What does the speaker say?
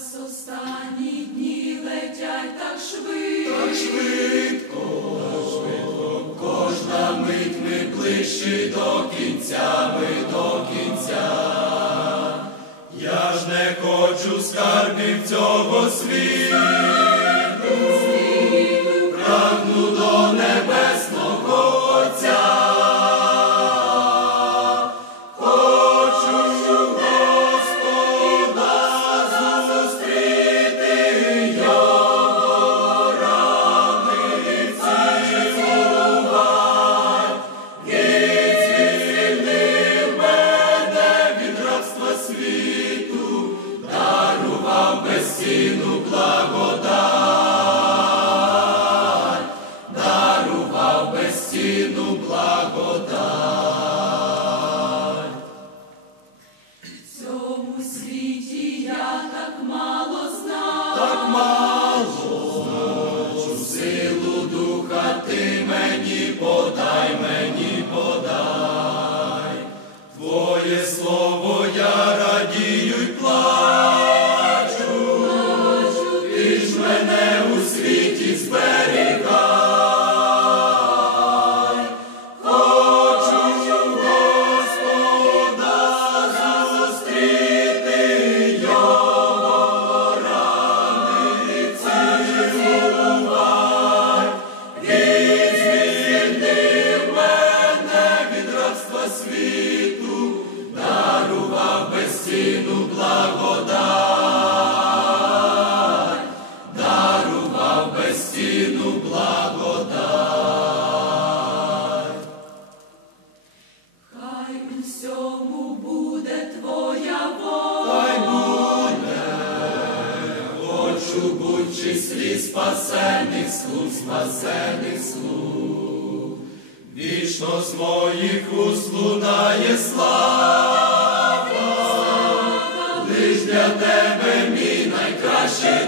Час останні дні летять так швидко, кожна мить ми ближчі до кінця, Я ж не хочу скарбів цього світу, прагну до небесного Отця. Безцінну благодать. В цьому світі я так мало знав, цю силу духа ти мені подай, Твоє слово я радію й плачу, ти ж мене у світі зберігай. Світу дарував безцінну благодать, дарував безцінну благодать. Хай у всьому буде Твоя воля, хай буде, хочу будь в числі спасених слуг. Вічно з моїх уст лунає слава, лиш для тебе мій найкращий